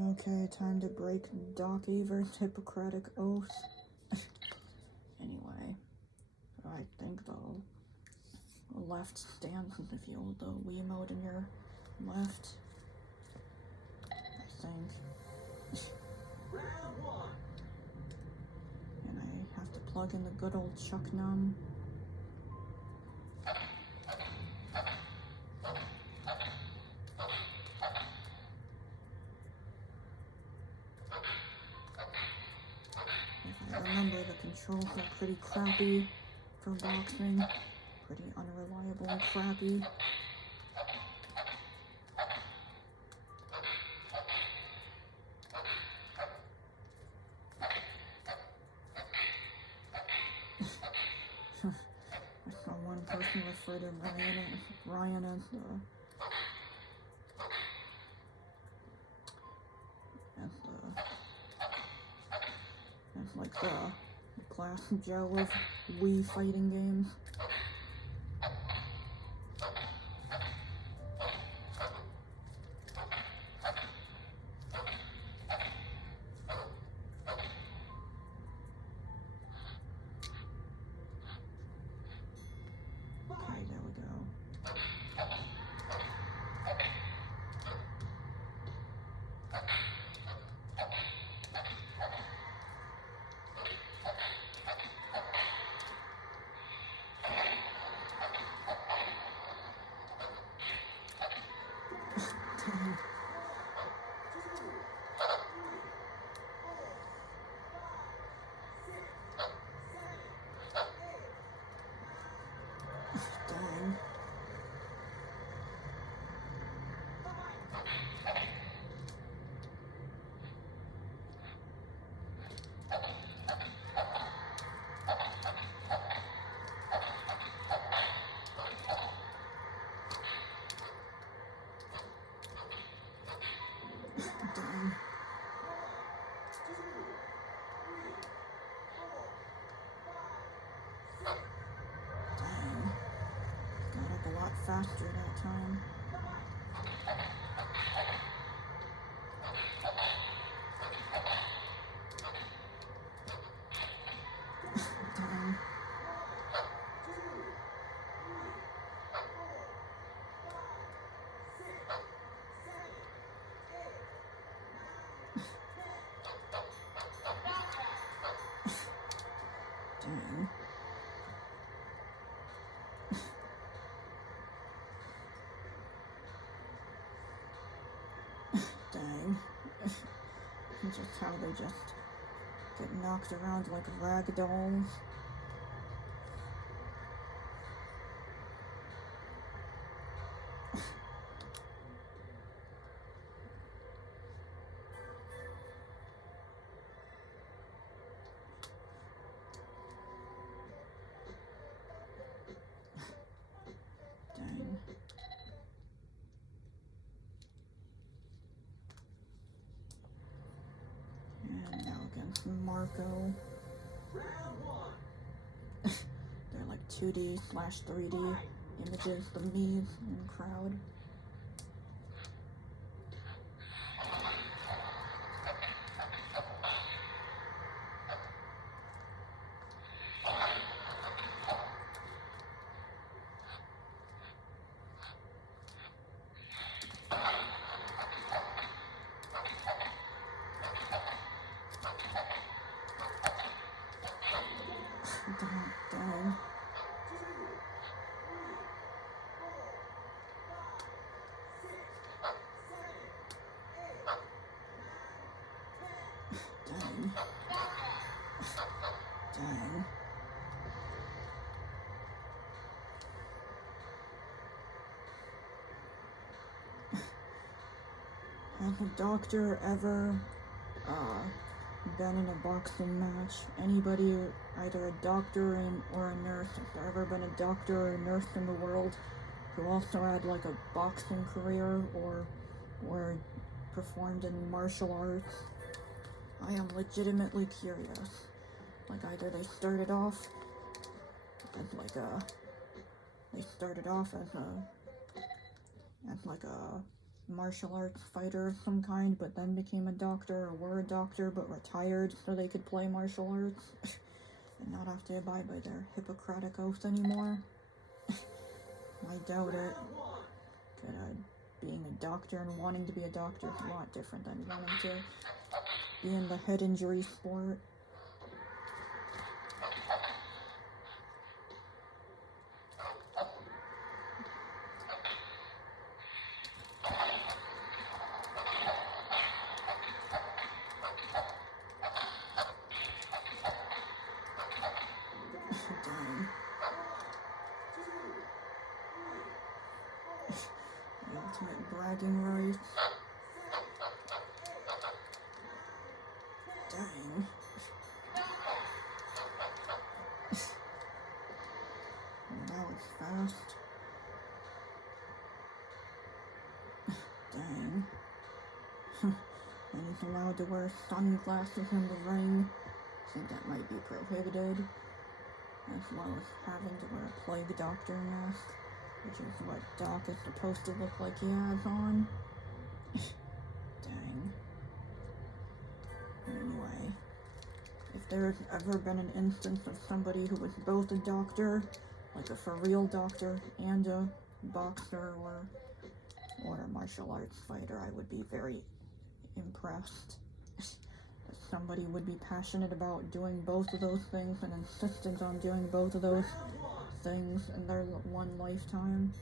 Okay, time to break Doc Aver's Hippocratic oath. Anyway, I think the left stands if you hold the Wiimote in your left. I think. Round one. And I have to plug in the good old Chuck Num. If I remember, the controls are pretty crappy for boxing. Pretty unreliable and crappy. I saw one person refer to Ryan as like the Glass Joe of Wii fighting games. Okay, there we go. Dang. Dang. Dang. Got up a lot faster that time. Dang. Dang. Dang. Just how they just get knocked around like rag dolls. Dang. And now against Marco. Round one. They're like 2D/3D images of me in the crowd. Dang. Dang. Dang. Has a doctor ever been in a boxing match? Anybody, either a doctor or a nurse, has there ever been a doctor or a nurse in the world who also had like a boxing career or performed in martial arts? I am legitimately curious. Like either they started off as like a martial arts fighter of some kind, but then became a doctor, or were a doctor but retired so they could play martial arts and not have to abide by their Hippocratic oath anymore. I doubt it. But being a doctor and wanting to be a doctor is a lot different than wanting to be in the head injury sport. Dang. The ultimate bragging rights. Dang. That was fast. Dang. And he's allowed to wear sunglasses in the ring. I think that might be prohibited. As well as having to wear a plague doctor mask, which is what Doc is supposed to look like he has on. Dang. Anyway, if there's ever been an instance of somebody who was both a doctor, like a for real doctor, and a boxer or a martial arts fighter, I would be very impressed. If somebody would be passionate about doing both of those things and insistent on doing both of those things in their one lifetime.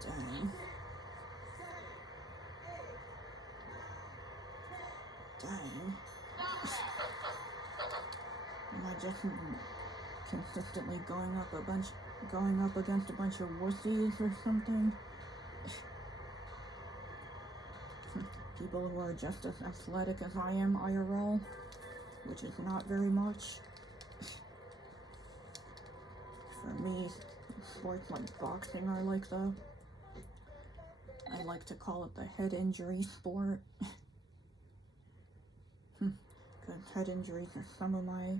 Dang. Dang. Dang. Am I just consistently going up against a bunch of wussies or something? People who are just as athletic as I am IRL, which is not very much. For me, sports like boxing are like I like to call it the head injury sport. Because head injuries are some of my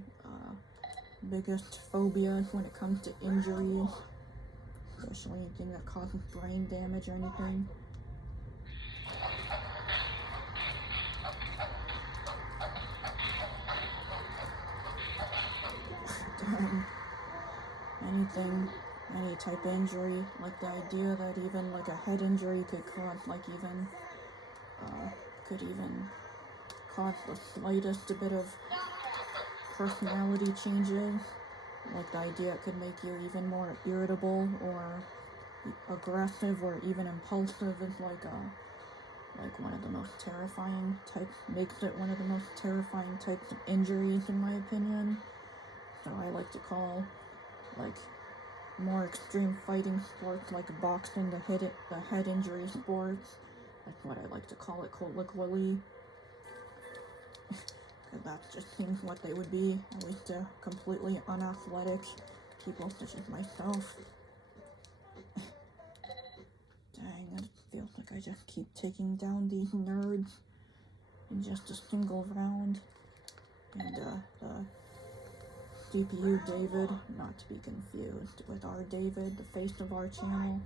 biggest phobias when it comes to injuries, especially anything that causes brain damage or anything. Dang. Any type of injury, like the idea that even like a head injury could cause could even cause the slightest bit of personality changes, like the idea it could make you even more irritable or aggressive or even impulsive is like one of the most terrifying types, makes it one of the most terrifying types of injuries in my opinion. So I like to call like more extreme fighting sports like boxing the head injury sports. That's what I like to call it colloquially. Because that just seems what they would be, at least to completely unathletic people such as myself. Dang, it feels like I just keep taking down these nerds in just a single round. And the CPU David, not to be confused with our David, the face of our channel.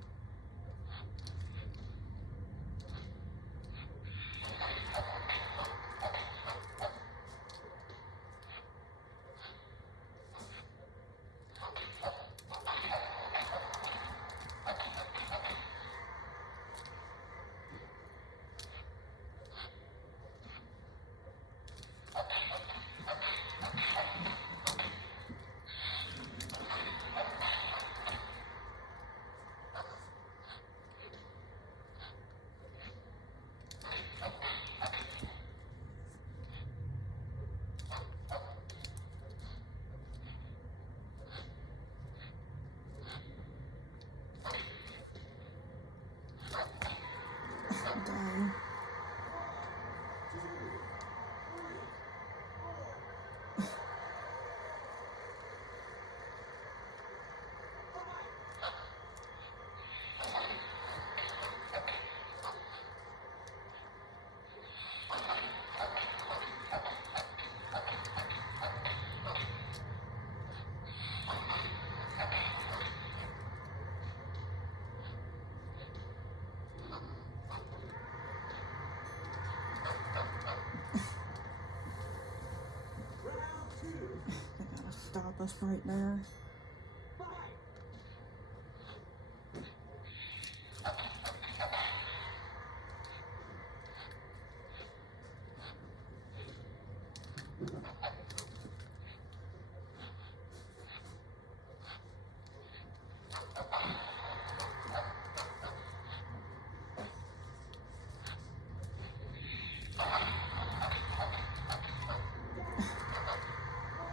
right there.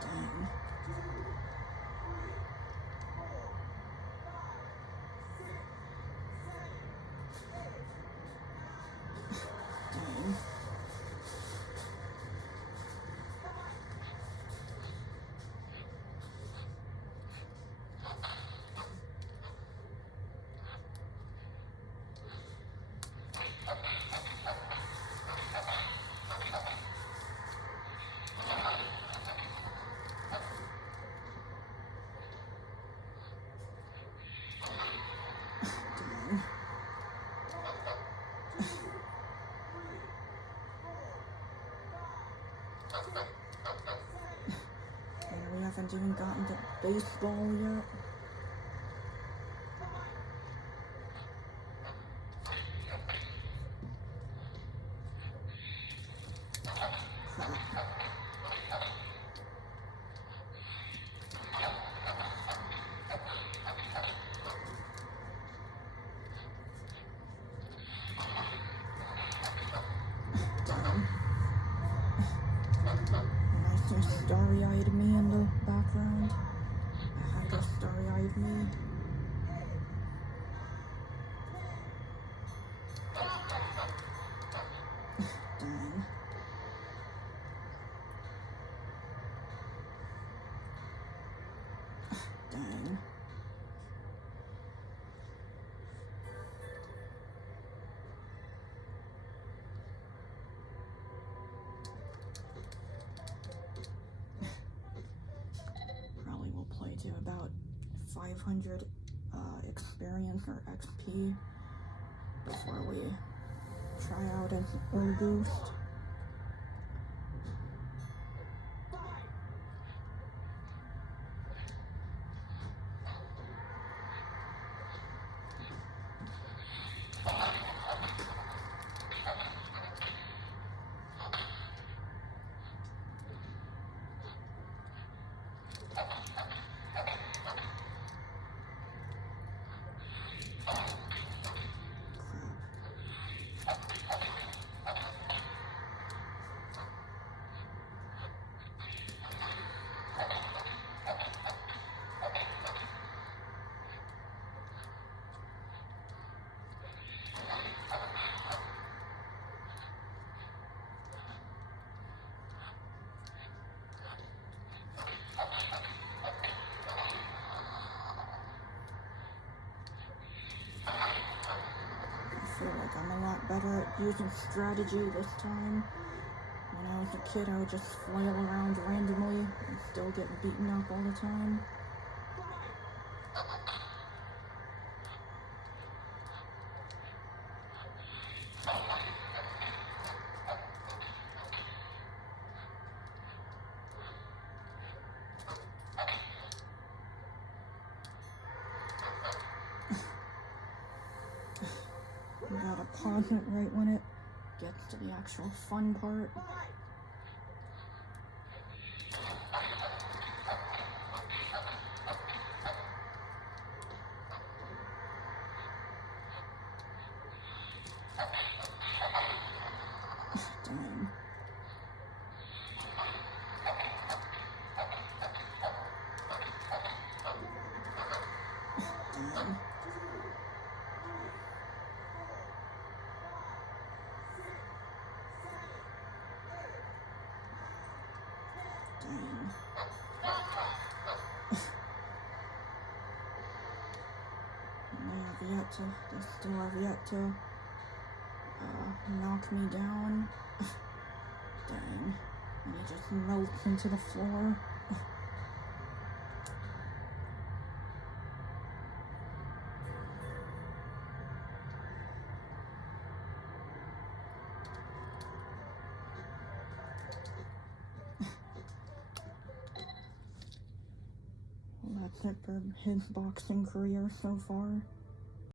Dang. Dang. Dang. And we haven't even gotten to baseball yet. Crap. Dang. And I see starry-eyed me in the background. I got starry-eyed me. Dang. Dang. Probably will play to about 500 experience or XP before we try out an Earth Boost. I feel like I'm a lot better at using strategy this time. When I was a kid, I would just flail around randomly and still get beaten up all the time. You gotta pause it right when it gets to the actual fun part. Dang. Dang. Dang. They still have yet to knock me down. Dang. And he just melts into the floor. that's it for his boxing career so far.